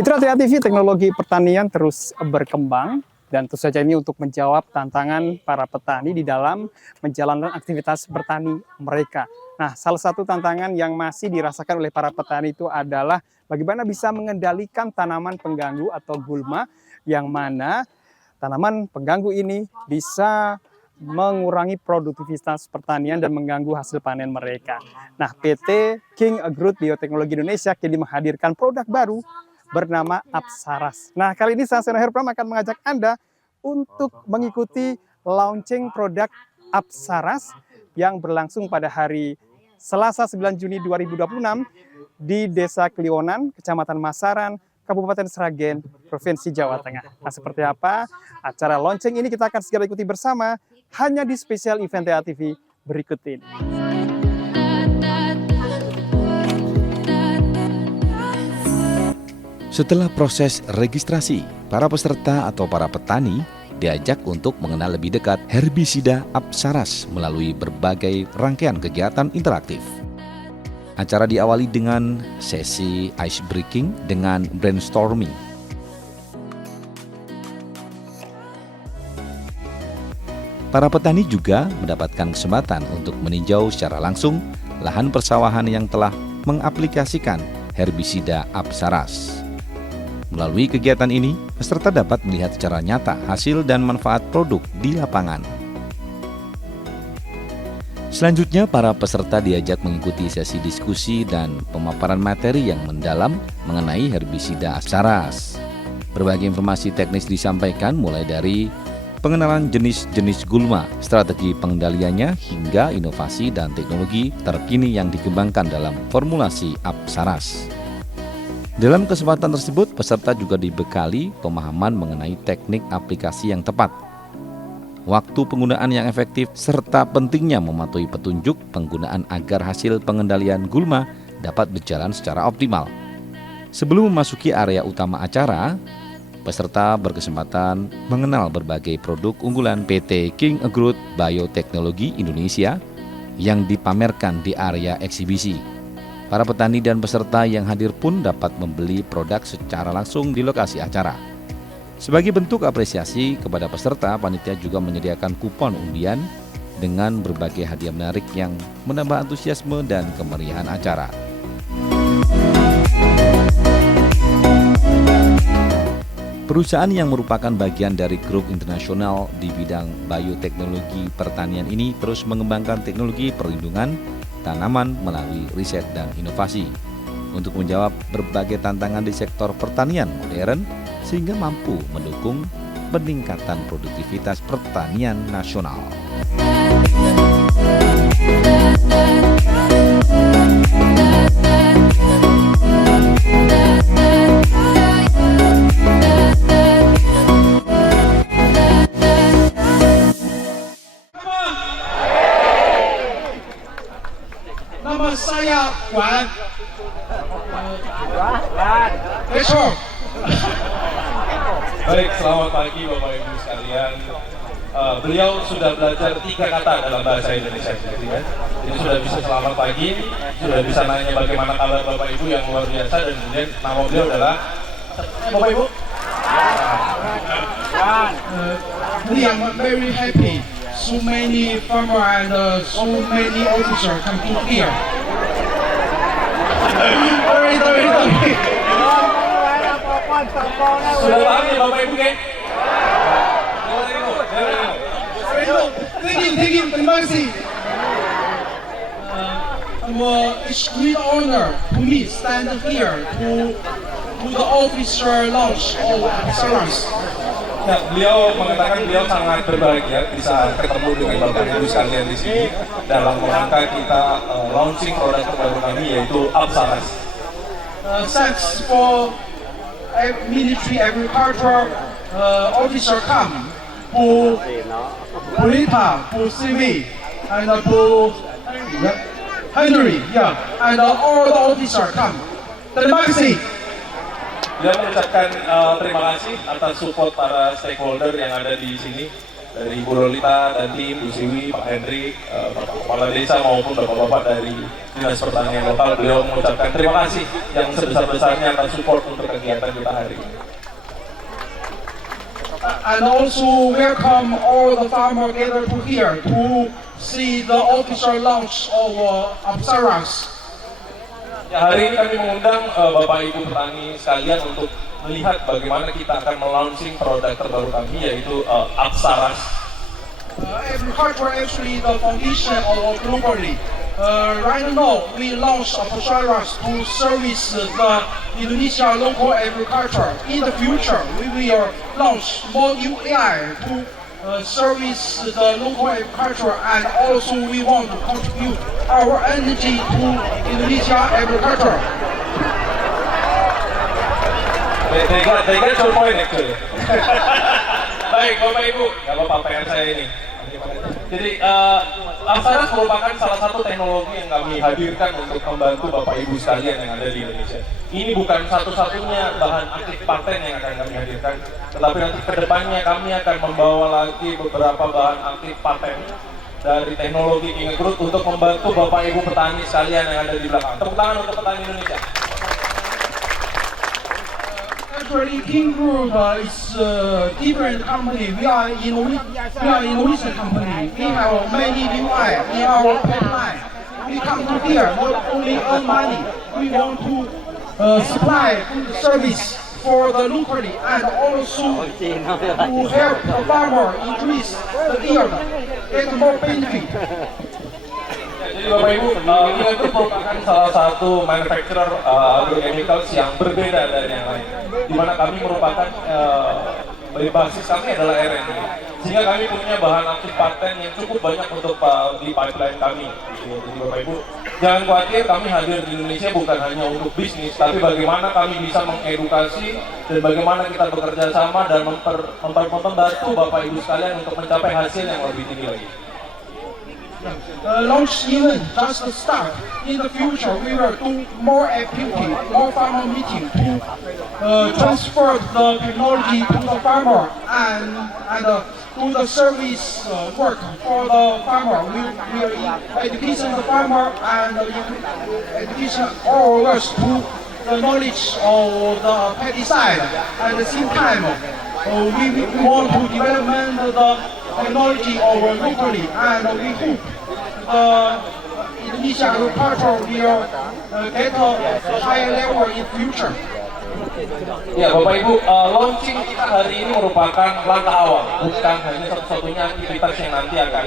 Mitra Tria TV, teknologi pertanian terus berkembang dan tentu saja ini untuk menjawab tantangan para petani di dalam menjalankan aktivitas bertani mereka. Nah, salah satu tantangan yang masih dirasakan oleh para petani itu adalah bagaimana bisa mengendalikan tanaman pengganggu atau gulma, yang mana tanaman pengganggu ini bisa mengurangi produktivitas pertanian dan mengganggu hasil panen mereka. Nah, PT King Agrut Bioteknologi Indonesia kini menghadirkan produk baru bernama Apsaras. Nah, kali ini saya Seno Herpram akan mengajak Anda untuk mengikuti launching produk Apsaras yang berlangsung pada hari Selasa 9 Juni 2026 di Desa Kliwonan, Kecamatan Masaran, Kabupaten Sragen, Provinsi Jawa Tengah. Nah, seperti apa acara launching ini kita akan segera ikuti bersama hanya di spesial event TA TV berikut ini. Setelah proses registrasi, para peserta atau para petani diajak untuk mengenal lebih dekat herbisida Apsaras melalui berbagai rangkaian kegiatan interaktif. Acara diawali dengan sesi ice breaking dengan brainstorming. Para petani juga mendapatkan kesempatan untuk meninjau secara langsung lahan persawahan yang telah mengaplikasikan herbisida Apsaras. Melalui kegiatan ini, peserta dapat melihat secara nyata hasil dan manfaat produk di lapangan. Selanjutnya, para peserta diajak mengikuti sesi diskusi dan pemaparan materi yang mendalam mengenai herbisida Apsaras. Berbagai informasi teknis disampaikan mulai dari pengenalan jenis-jenis gulma, strategi pengendaliannya, hingga inovasi dan teknologi terkini yang dikembangkan dalam formulasi Apsaras. Dalam kesempatan tersebut, peserta juga dibekali pemahaman mengenai teknik aplikasi yang tepat, waktu penggunaan yang efektif, serta pentingnya mematuhi petunjuk penggunaan agar hasil pengendalian gulma dapat berjalan secara optimal. Sebelum memasuki area utama acara, peserta berkesempatan mengenal berbagai produk unggulan PT King Agrut Bioteknologi Indonesia yang dipamerkan di area eksibisi. Para petani dan peserta yang hadir pun dapat membeli produk secara langsung di lokasi acara. Sebagai bentuk apresiasi kepada peserta, panitia juga menyediakan kupon undian dengan berbagai hadiah menarik yang menambah antusiasme dan kemeriahan acara. Perusahaan yang merupakan bagian dari grup internasional di bidang bioteknologi pertanian ini terus mengembangkan teknologi perlindungan tanaman melalui riset dan inovasi untuk menjawab berbagai tantangan di sektor pertanian modern sehingga mampu mendukung peningkatan produktivitas pertanian nasional. Nama saya Wan. Besok. Baik, selamat pagi Bapak Ibu sekalian. Beliau sudah belajar 3 kata dalam bahasa Indonesia, ya. Jadi sudah bisa selamat pagi, sudah bisa nanya bagaimana kabar Bapak Ibu yang luar biasa, dan kemudian nama beliau adalah Bapak Ibu. I'm very happy. So many farmer and so many officers come to here. Sorry. Sudah paham ya Bapak Ibu, kan? Thank you, terima kasih. It's great honor to me stand here to the officer launch of Apsaras. Ya, beliau mengatakan beliau sangat berbahagia bisa ketemu dengan Bapak Ibu sekalian di sini dalam rangka kita launching produk terbaru kami yaitu Apsaras. Thanks for military agriculture officer come for Polita, for CV, and for Henry, and all the officer come. Terima kasih. Dia mengucapkan terima kasih atas support para stakeholder yang ada di sini. dari Ibu Lolita dan tim, Bu Siwi, Pak Hendrik, Bapak Kepala Desa maupun Bapak-Bapak dari Dinas Pertanian Lokal. Beliau mengucapkan terima kasih yang sebesar-besarnya atas support untuk kegiatan kita hari ini. And also welcome all the farmers gathered to here to see the official launch of Apsaras. Ya, hari ini kami mengundang Bapak Ibu petani sekalian untuk melihat bagaimana kita akan melaunching produk terbaru kami, yaitu Apsaras. Agriculture actually the foundation of globally. Right now, we launched Apsaras to service the Indonesia local agriculture. In the future, we will launch more new AI to service the local agriculture, and also we want to contribute our energy to Indonesia agriculture. They got your point actually. Baik, Bapak Ibu, nggak apa-apa PR saya ini. Jadi Apsaras merupakan salah satu teknologi yang kami hadirkan untuk membantu Bapak Ibu sekalian yang ada di Indonesia. Ini bukan satu-satunya bahan aktif paten yang akan kami hadirkan, tetapi nanti kedepannya kami akan membawa lagi beberapa bahan aktif paten dari teknologi King Groot untuk membantu Bapak Ibu petani sekalian yang ada di belakang. Tepuk tangan untuk petani Indonesia. Actually, King Group is a different company. We are innovation company. We have many new ideas in our pipeline. We come to here not only earn money. We want to supply good service for the locally and also to help the farmer increase the yield, get more benefit. Jadi Bapak Ibu, King Groot merupakan salah satu manufacturer agrochemicals yang berbeda dari yang lain, di mana kami merupakan basis kami adalah R&D, sehingga kami punya bahan aktif paten yang cukup banyak untuk di pipeline kami. Jadi Bapak Ibu, jangan khawatir, kami hadir di Indonesia bukan hanya untuk bisnis, tapi bagaimana kami bisa mengedukasi dan bagaimana kita bekerja sama dan membantu Bapak Ibu sekalian untuk mencapai hasil yang lebih tinggi lagi. Launch event just the start. In the future, we will do more activity, more farmer meeting to transfer the technology to the farmer and do the service work for the farmer. We will education the farmer and education all of us to the knowledge of the pesticide. At the same time, we want to develop the technology over locally, and we hope Indonesia agriculture will get a higher level in future. Ya Bapak Ibu, launching kita hari ini merupakan langkah awal, bukan hanya satu-satunya aktivitas yang nanti akan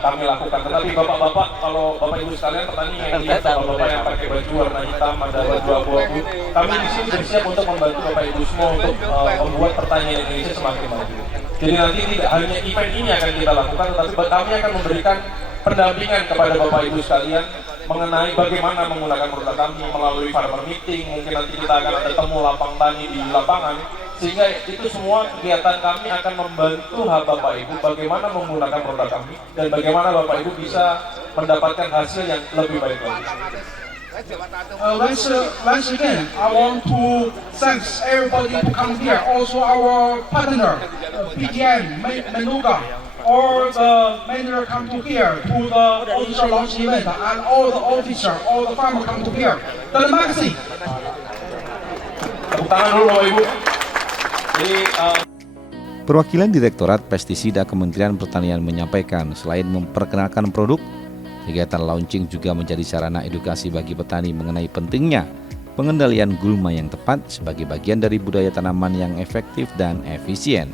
kami lakukan. Tetapi Bapak-Bapak, kalau Bapak Ibu sekalian petani yang lihat Bapak-Bapak yang pakai baju warna hitam, ada baju abu-abu, kami di sini bersiap untuk membantu Bapak Ibu semua untuk membuat pertanian Indonesia semakin maju. Jadi nanti tidak hanya event ini akan kita lakukan, tetapi kami akan memberikan pendampingan kepada Bapak Ibu sekalian mengenai bagaimana menggunakan produk kami melalui farmer meeting. Mungkin nanti kita akan ada temu lapang tani di lapangan, sehingga itu semua kegiatan kami akan membantu Bapak Ibu bagaimana menggunakan produk kami dan bagaimana Bapak Ibu bisa mendapatkan hasil yang lebih baik lagi. Once again, I want to thank everybody to come here. Also our partner, PTM, Menuga, all the manager come to here to the official launch event, and all the officer, all the farmer come to here. Terima kasih. Tepuk tangan dulu Bapak Ibu. Jadi, Perwakilan Direktorat Pestisida Kementerian Pertanian menyampaikan selain memperkenalkan produk, kegiatan launching juga menjadi sarana edukasi bagi petani mengenai pentingnya pengendalian gulma yang tepat sebagai bagian dari budaya tanaman yang efektif dan efisien.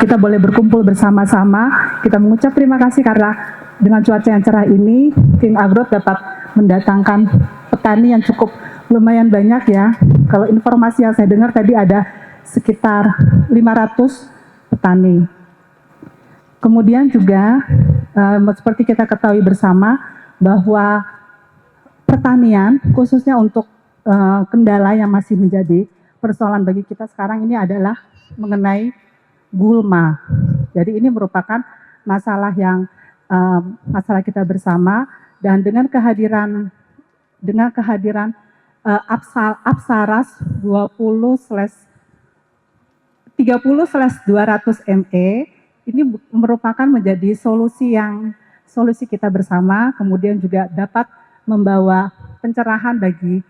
Kita boleh berkumpul bersama-sama. Kita mengucap terima kasih karena dengan cuaca yang cerah ini, King Agro dapat mendatangkan petani yang cukup lumayan banyak ya. Kalau informasi yang saya dengar tadi ada sekitar 500 petani. Kemudian juga seperti kita ketahui bersama bahwa pertanian khususnya untuk kendala yang masih menjadi persoalan bagi kita sekarang ini adalah mengenai gulma. Jadi ini merupakan masalah yang masalah kita bersama, dan dengan kehadiran Apsaras 30/200 ME ini merupakan menjadi solusi kita bersama, kemudian juga dapat membawa pencerahan bagi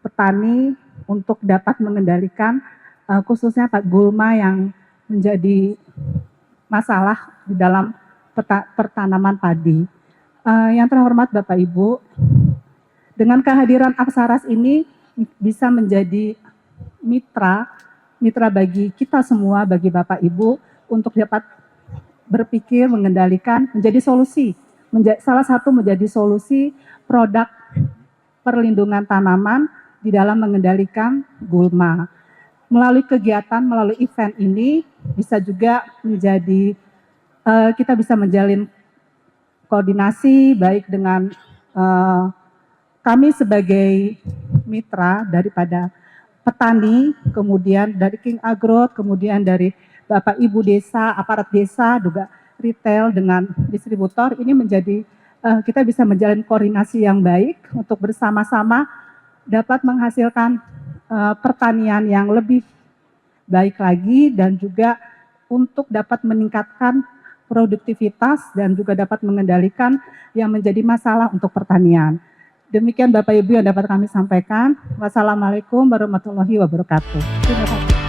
petani untuk dapat mengendalikan khususnya gulma yang menjadi masalah di dalam pertanaman padi. Yang terhormat Bapak Ibu, dengan kehadiran Apsaras ini bisa menjadi mitra bagi kita semua, bagi Bapak Ibu untuk dapat berpikir mengendalikan menjadi solusi, salah satu menjadi solusi produk perlindungan tanaman di dalam mengendalikan gulma. Melalui kegiatan, melalui event ini bisa juga menjadi kita bisa menjalin koordinasi baik dengan kami sebagai mitra daripada petani, kemudian dari King Agro, kemudian dari Bapak Ibu desa, aparat desa, juga retail dengan distributor. Ini menjadi kita bisa menjalin koordinasi yang baik untuk bersama-sama dapat menghasilkan pertanian yang lebih baik lagi dan juga untuk dapat meningkatkan produktivitas dan juga dapat mengendalikan yang menjadi masalah untuk pertanian. Demikian Bapak Ibu yang dapat kami sampaikan. Wassalamualaikum warahmatullahi wabarakatuh. Terima kasih.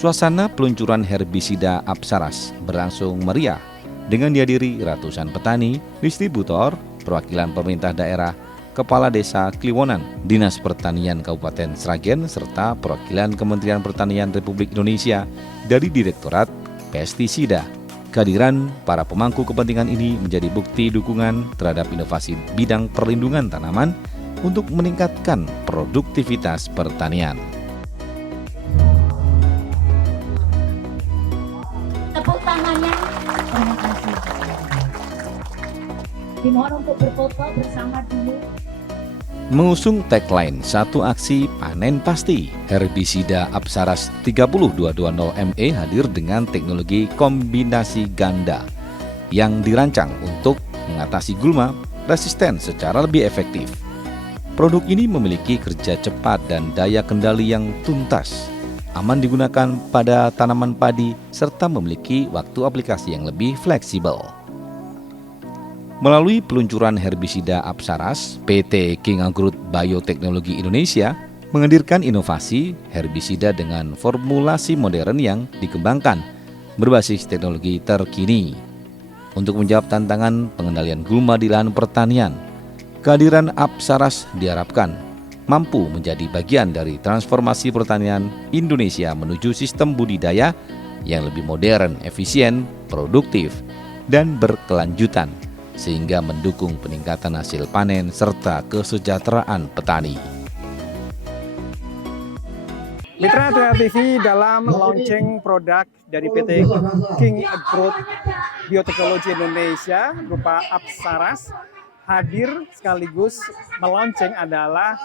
Suasana peluncuran herbisida Apsaras berlangsung meriah dengan dihadiri ratusan petani, distributor, perwakilan pemerintah daerah, kepala desa Kliwonan, Dinas Pertanian Kabupaten Sragen, serta perwakilan Kementerian Pertanian Republik Indonesia dari Direktorat Pestisida. Kehadiran para pemangku kepentingan ini menjadi bukti dukungan terhadap inovasi bidang perlindungan tanaman untuk meningkatkan produktivitas pertanian. Tepuk tangannya. Terima kasih. Dimohon untuk berfoto bersama dulu. Mengusung tagline satu aksi panen pasti, herbisida Apsaras 30220 ME hadir dengan teknologi kombinasi ganda yang dirancang untuk mengatasi gulma resisten secara lebih efektif. Produk ini memiliki kerja cepat dan daya kendali yang tuntas, aman digunakan pada tanaman padi, serta memiliki waktu aplikasi yang lebih fleksibel. Melalui peluncuran herbisida Apsaras, PT King Agro Bioteknologi Indonesia menghadirkan inovasi herbisida dengan formulasi modern yang dikembangkan berbasis teknologi terkini. Untuk menjawab tantangan pengendalian gulma di lahan pertanian, kehadiran Apsaras diharapkan mampu menjadi bagian dari transformasi pertanian Indonesia menuju sistem budidaya yang lebih modern, efisien, produktif, dan berkelanjutan, sehingga mendukung peningkatan hasil panen serta kesejahteraan petani. Mitra Tua TV dalam launching produk dari PT King Agro Bioteknologi Indonesia berupa Apsaras, hadir sekaligus melonceng adalah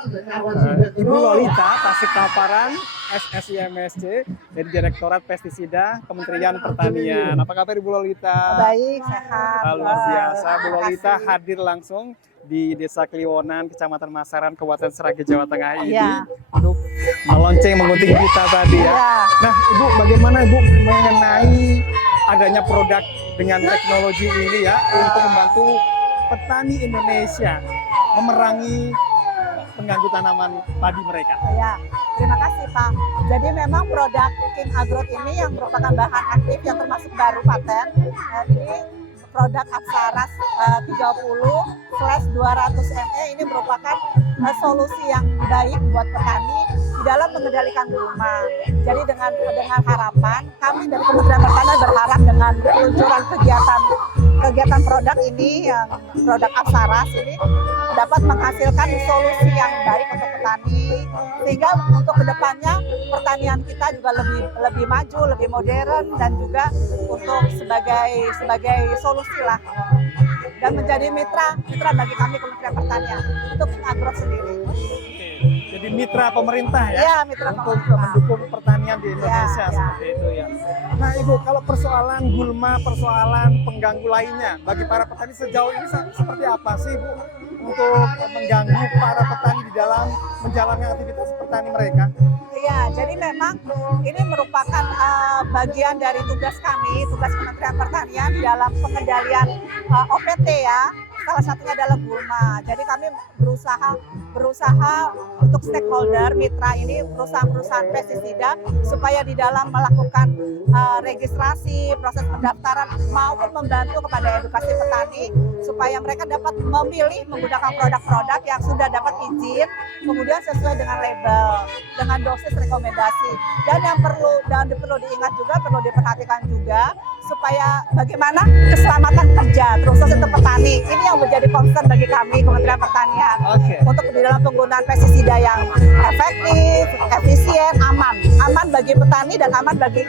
Ibu Lolita Tasik Taparan, SSIMSC dari Direktorat Pestisida Kementerian Pertanian. Apa kabar Ibu Lolita? Baik, sehat. Luar biasa. Bu Lolita hadir langsung di Desa Kliwonan, Kecamatan Masaran, Kabupaten Sragen, Jawa Tengah ini untuk melonceng mengunting kita tadi ya. Nah, Ibu, bagaimana Ibu mengenai adanya produk dengan teknologi ini ya untuk membantu petani Indonesia memerangi pengganggu tanaman padi mereka? Ya, terima kasih Pak. Jadi memang produk King Agro ini yang merupakan bahan aktif yang termasuk baru paten, ini produk Apsaras 30/200 ME ini merupakan solusi yang baik buat petani di dalam mengendalikan gulma. Jadi dengan harapan kami dari Kementerian Pertanian berharap dengan peluncuran kegiatan produk ini, yang produk Apsaras ini dapat menghasilkan solusi yang baik untuk petani, sehingga untuk kedepannya pertanian kita juga lebih maju, lebih modern, dan juga untuk sebagai solusi lah, dan menjadi mitra bagi kami Kementerian Pertanian untuk King Agrot sendiri. Jadi mitra pemerintah ya, Iya, mitra untuk pemerintah. mendukung pertanian di Indonesia Ya, ya. seperti itu ya. Nah Ibu, kalau persoalan gulma, persoalan pengganggu lainnya bagi para petani sejauh ini seperti apa sih Ibu untuk mengganggu para petani di dalam menjalankan aktivitas petani mereka? Iya, jadi memang ini merupakan bagian dari tugas kami, tugas Kementerian Pertanian di dalam pengendalian OPT ya. Salah satunya adalah gulma. Jadi kami berusaha untuk stakeholder mitra ini, perusahaan-perusahaan pestisida, supaya di dalam melakukan registrasi, proses pendaftaran maupun membantu kepada edukasi petani supaya mereka dapat memilih menggunakan produk-produk yang sudah dapat izin, kemudian sesuai dengan label, dengan dosis rekomendasi. Dan yang perlu diingat juga, perlu diperhatikan juga supaya bagaimana keselamatan kerja terkhusus untuk petani. Ini yang menjadi concern bagi kami Kementerian Pertanian. Oke. Untuk di dalam penggunaan pestisida yang efektif, efisien, aman bagi petani dan aman bagi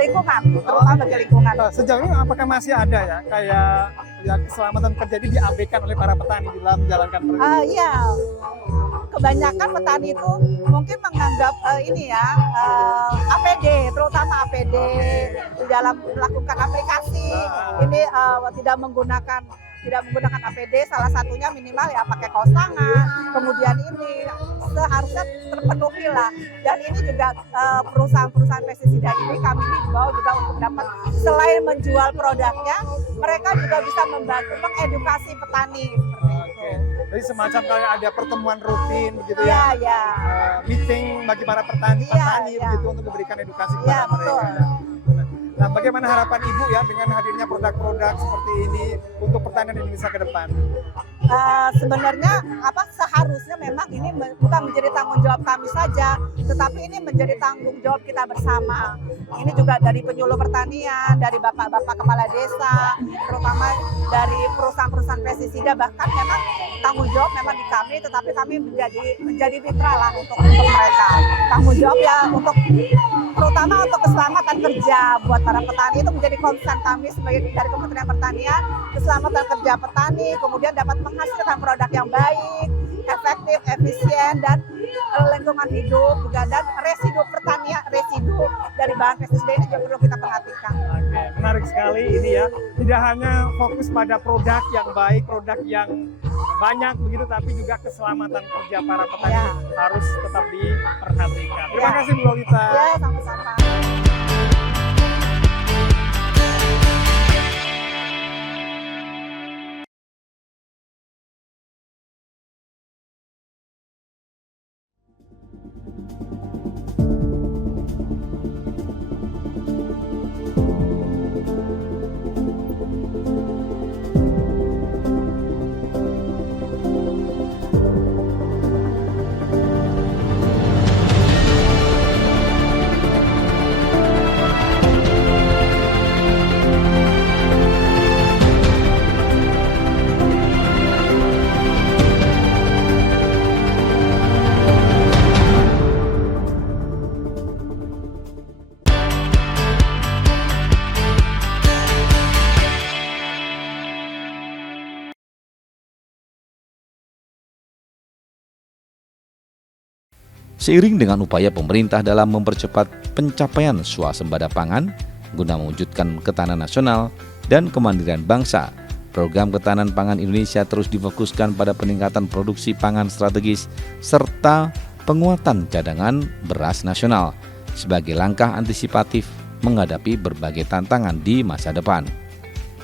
lingkungan, terutama bagi lingkungan. Sejauh ini apakah masih ada ya kayak ya keselamatan kerja ini diabaikan oleh para petani di dalam menjalankan pekerjaan? Iya, kebanyakan petani itu mungkin menganggap APD, terutama APD di dalam melakukan aplikasi ini tidak menggunakan APD, salah satunya minimal ya pakai kaos tangan, kemudian ini seharusnya terpenuhi lah. Dan ini juga perusahaan-perusahaaan pestisida ini kami himbau juga untuk dapat selain menjual produknya, mereka juga bisa membantu mengedukasi petani seperti itu. Jadi semacam kayak ada pertemuan rutin begitu Iya, ya, ya. meeting bagi para petani Iya. begitu untuk memberikan edukasi Iya, kepada mereka. betul. Nah, bagaimana harapan Ibu ya dengan hadirnya produk-produk seperti ini untuk pertanian Indonesia ke depan? Sebenarnya seharusnya memang ini bukan menjadi tanggung jawab kami saja, tetapi ini menjadi tanggung jawab kita bersama. Ini juga dari penyuluh pertanian, dari bapak-bapak kepala desa, terutama dari perusahaan-perusahaan pestisida, bahkan memang tanggung jawab memang di kami, tetapi kami menjadi mitra lah untuk mereka. Tanggung jawab ya terutama untuk keselamatan kerja buat para petani itu menjadi concern kami sebagai dari Kementerian Pertanian, keselamatan kerja petani, kemudian dapat menghasilkan produk yang baik, efektif, efisien, dan lingkungan hidup juga, dan residu pertanian, residu dari bahan pestisida ini juga perlu kita perhatikan. Oke, menarik sekali ini ya. Tidak hanya fokus pada produk yang baik, produk yang banyak begitu, tapi juga keselamatan kerja para petani Ya. harus tetap diperhatikan. Terima Ya. kasih Bu Lolita. Ya, sama-sama. Seiring dengan upaya pemerintah dalam mempercepat pencapaian swasembada pangan guna mewujudkan ketahanan nasional dan kemandirian bangsa, program ketahanan pangan Indonesia terus difokuskan pada peningkatan produksi pangan strategis serta penguatan cadangan beras nasional sebagai langkah antisipatif menghadapi berbagai tantangan di masa depan.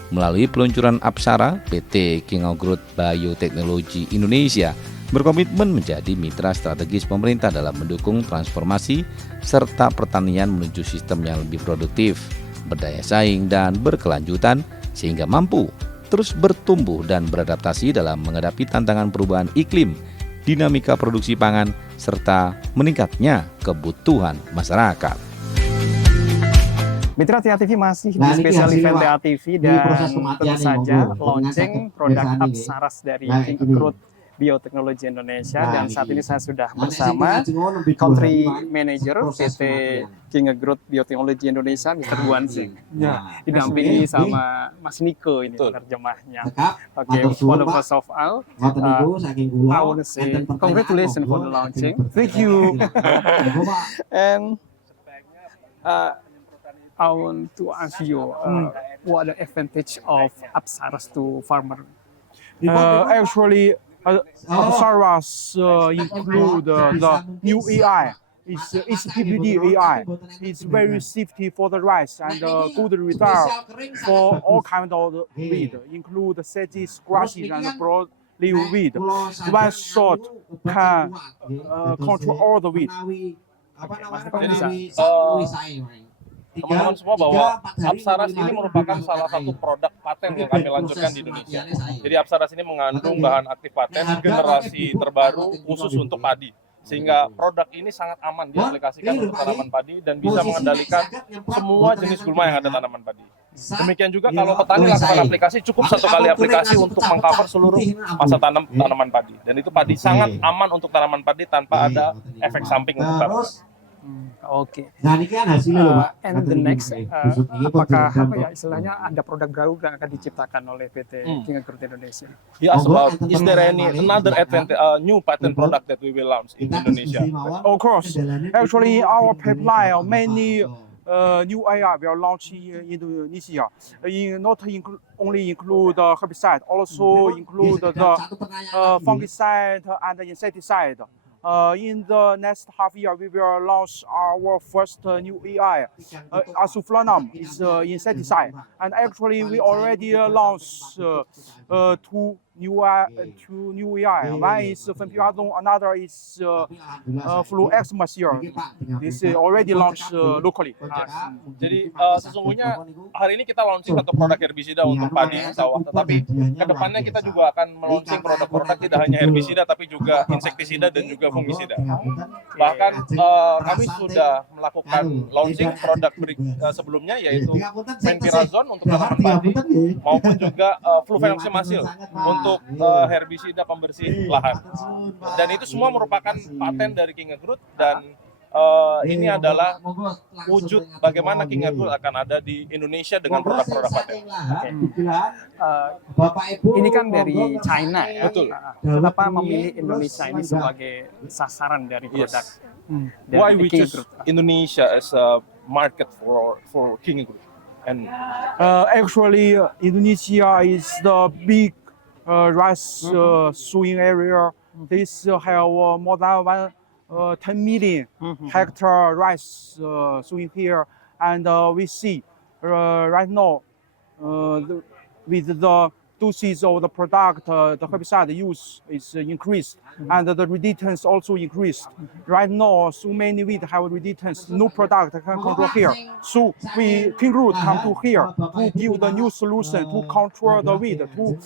Melalui peluncuran Apsara, PT King Agrot Bioteknologi Indonesia berkomitmen menjadi mitra strategis pemerintah dalam mendukung transformasi serta pertanian menuju sistem yang lebih produktif, berdaya saing, dan berkelanjutan sehingga mampu terus bertumbuh dan beradaptasi dalam menghadapi tantangan perubahan iklim, dinamika produksi pangan, serta meningkatnya kebutuhan masyarakat. Mitra TA TV masih di Nah, ini spesial hasilnya, event Pak. TA TV Ini dan proses tentu kematian saja ini, launching produk biasanya, Apsaras dari nah, King ini. Agrot Bioteknologi Indonesia, Nah, dan ini. saat ini saya sudah Nanti bersama sih kita lebih dua Country hari, Pak. Manager Proses PT kematian. King Agrot Bioteknologi Indonesia, Mr. Guan Sing. Ya. Didampingi Oke. sama Mas Niko ini Betul. penerjemahnya. Tekap, Oke, matur for suwun, the Pak. first of all, Ngoten niku saking kula. I want to say Enten pertanyaan, congratulations for the monggo, launching. lajeng Thank you. Monggo, Pak. And I want to ask you, what the advantage of Apsaras to farmer? Actually, Apsaras include the new AI. It's PPD AI. It's very safety for the rice and good result for all kind of weed, include sedges, grasses, and broad leaf weed. One shot can control all the weed. Jadi, teman-teman semua bahwa Apsaras ini merupakan salah satu produk paten yang kami launchkan di Indonesia. Jadi Apsaras ini mengandung bahan aktif paten generasi terbaru khusus untuk padi. Sehingga produk ini sangat aman diaplikasikan untuk tanaman padi dan bisa mengendalikan semua jenis gulma yang ada tanaman padi. Demikian juga kalau petani lakukan aplikasi, cukup satu kali aplikasi untuk mengcover seluruh masa tanam tanaman padi. Dan itu padi sangat aman untuk tanaman padi tanpa ada efek samping untuk tanaman. Oke. Nah, ini kan hasilnya loh, Pak. And the next, apakah apa ya istilahnya ada produk baru yang akan diciptakan oleh PT King Agrot Indonesia? He asked about, is there any another advantage, new patent product that we will launch in Indonesia? Of course, actually, our pipeline many new AI will launch in Indonesia. Only include herbicide, also include the fungicide and insecticide. In the next half year, we will launch our first new AI. Asuflanum is insecticide, and actually we already launched two new AI. One is fenpyrazone, another is fluoxamacil. This is already launched locally. Jadi sesungguhnya hari ini kita launching satu produk herbisida untuk padi sawah, tetapi kedepannya kita juga akan melaunching produk-produk tidak hanya herbisida tapi juga insektisida dan juga fungisida. Bahkan kami sudah melakukan launching produk sebelumnya yaitu fenpyrazone untuk tanaman padi maupun juga flufenoximacil untuk herbisida pembersih lahan. Dan itu semua merupakan paten dari King Agrot dan ini adalah wujud bagaimana King Agrot akan ada di Indonesia dengan produk-produk paten. Ini kan dari China ya. Betul. Kenapa memilih Indonesia ini sebagai sasaran dari produk? Dari Why we King choose Agrot? Indonesia as a market for King Agrot? And Actually, Indonesia is the big rice sowing area. This have more than 10 million hectare rice sowing here, and we see right now with the doses of the product, the herbicide use is increased, and the resistance also increased. Right now, so many weed have resistance. No product can control here. So we King Agrot come to here to give the new solution to control the weed, to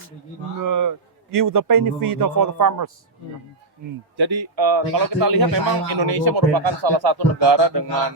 give the benefit for the farmers. jadi kalau kita lihat memang Indonesia merupakan salah satu negara dengan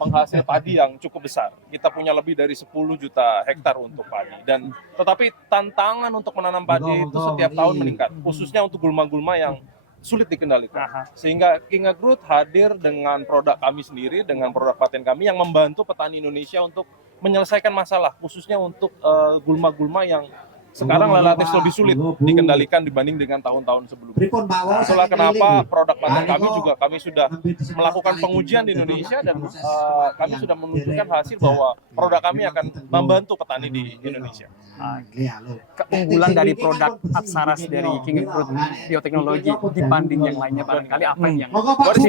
penghasil padi yang cukup besar. Kita punya lebih dari 10 juta hektar untuk padi. Dan tetapi tantangan untuk menanam padi itu setiap tahun meningkat, khususnya untuk gulma-gulma yang sulit dikendalikan. Sehingga King Agrot hadir dengan produk kami sendiri, dengan produk paten kami yang membantu petani Indonesia untuk menyelesaikan masalah, khususnya untuk gulma-gulma yang sekarang relatif lebih sulit dikendalikan dibanding dengan tahun-tahun sebelumnya. Itulah kenapa produk paten kami sudah melakukan pengujian di Indonesia dan kami sudah menunjukkan hasil bahwa produk kami akan membantu petani di Indonesia. Keunggulan dari produk Apsaras dari King Agrot Bioteknologi dibanding yang lainnya barangkali apa yang What is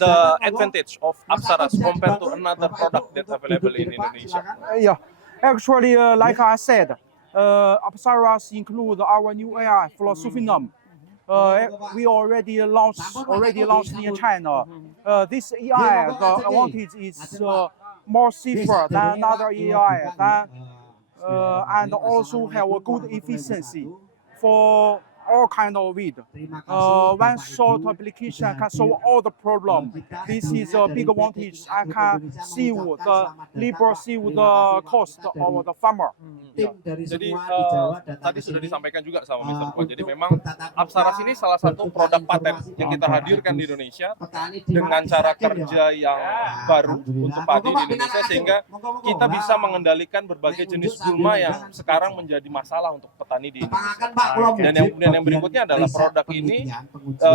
the advantage of Apsaras compared to another product that's available in Indonesia? Yeah, actually, like I said, Apsaras include our new AI, fluoxamacil. We already launched in China. This AI, the advantage is more safer than another AI, than and also have a good efficiency for all kind of weed. One short application can solve all the problem. This is a big advantage. I can save the labor, save the cost of the farmer. Jadi tadi sudah disampaikan juga sama Mr. Kwan. Jadi memang Apsaras ini salah satu produk paten yang kita hadirkan di Indonesia dengan cara kerja yang baru untuk padi di Indonesia, sehingga kita bisa mengendalikan berbagai jenis gulma yang sekarang menjadi masalah untuk petani di Indonesia. Dan yang berikutnya adalah produk ini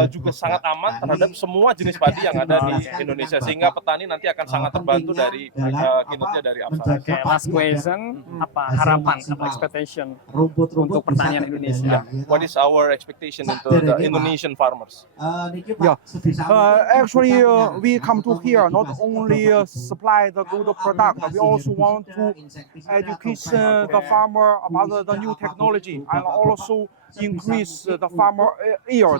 juga sangat aman terhadap semua jenis padi yang ada di Indonesia, sehingga petani nanti akan sangat terbantu dari kinerja dari Apsaras. Okay, last question, apa harapan atau expectation untuk pertanian Indonesia? What is our expectation into the Indonesian farmers? Actually, we come to here not only supply the good product, we also want to educate the farmer about the new technology and also increase the farmer yield.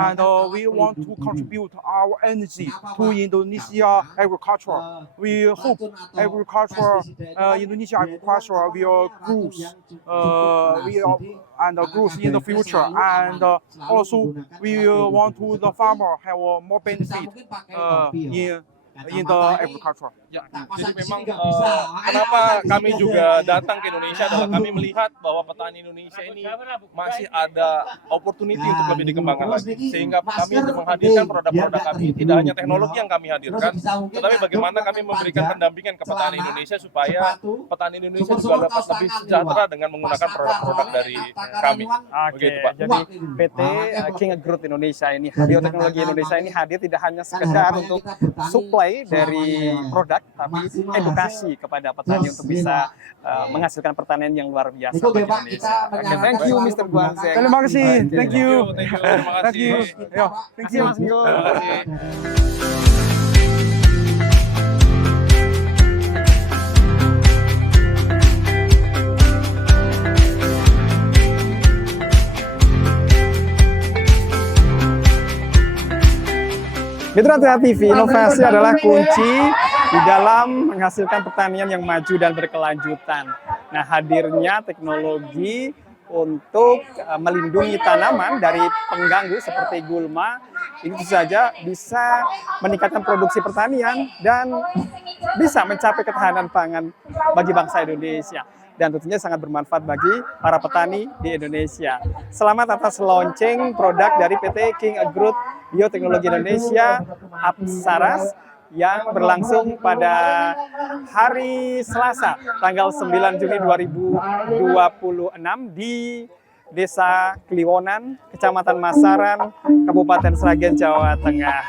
And we want to contribute our energy to Indonesia agriculture. We hope Indonesia agriculture will grow in the future, and also we want to the farmer have more benefit in the agriculture. Ya, jadi memang kenapa kami juga datang ke Indonesia adalah kami melihat bahwa petani Indonesia ini masih ada opportunity untuk lebih dikembangkan lagi, sehingga kami untuk menghadirkan produk-produk kami tidak hanya teknologi yang kami hadirkan, tetapi bagaimana kami memberikan pendampingan ke petani Indonesia supaya petani Indonesia juga dapat lebih sejahtera dengan menggunakan produk-produk dari kami. Begitu, Pak. Jadi PT King Agrot Indonesia ini, bioteknologi Indonesia ini hadir tidak hanya sekedar untuk supply dari produk, tapi edukasi kepada petani untuk bisa menghasilkan pertanian yang luar biasa bagi Indonesia. Okay, thank you Mr. Guan Zeng. Terima kasih. Thank you. Terima kasih. Thank you. Mas Niko. Terima kasih. Mitra TA TV, inovasi adalah kunci di dalam menghasilkan pertanian yang maju dan berkelanjutan. Nah, hadirnya teknologi untuk melindungi tanaman dari pengganggu seperti gulma, ini tentu saja bisa meningkatkan produksi pertanian dan bisa mencapai ketahanan pangan bagi bangsa Indonesia. Dan tentunya sangat bermanfaat bagi para petani di Indonesia. Selamat atas launching produk dari PT King Agrot Bioteknologi Indonesia Apsaras yang berlangsung pada hari Selasa tanggal 9 Juni 2026 di Desa Kliwonan, Kecamatan Masaran, Kabupaten Sragen, Jawa Tengah.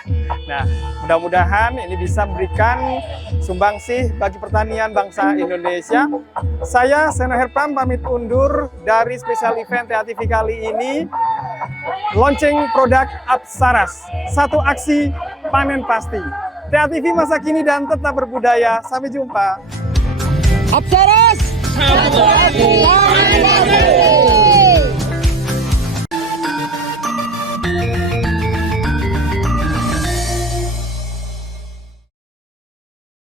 Nah, mudah-mudahan ini bisa memberikan sumbangsih bagi pertanian bangsa Indonesia. Saya Seno Herpam pamit undur dari spesial event TA TV kali ini. Launching produk Apsaras, satu aksi panen pasti. TA TV masa kini dan tetap berbudaya. Sampai jumpa. Apsaras!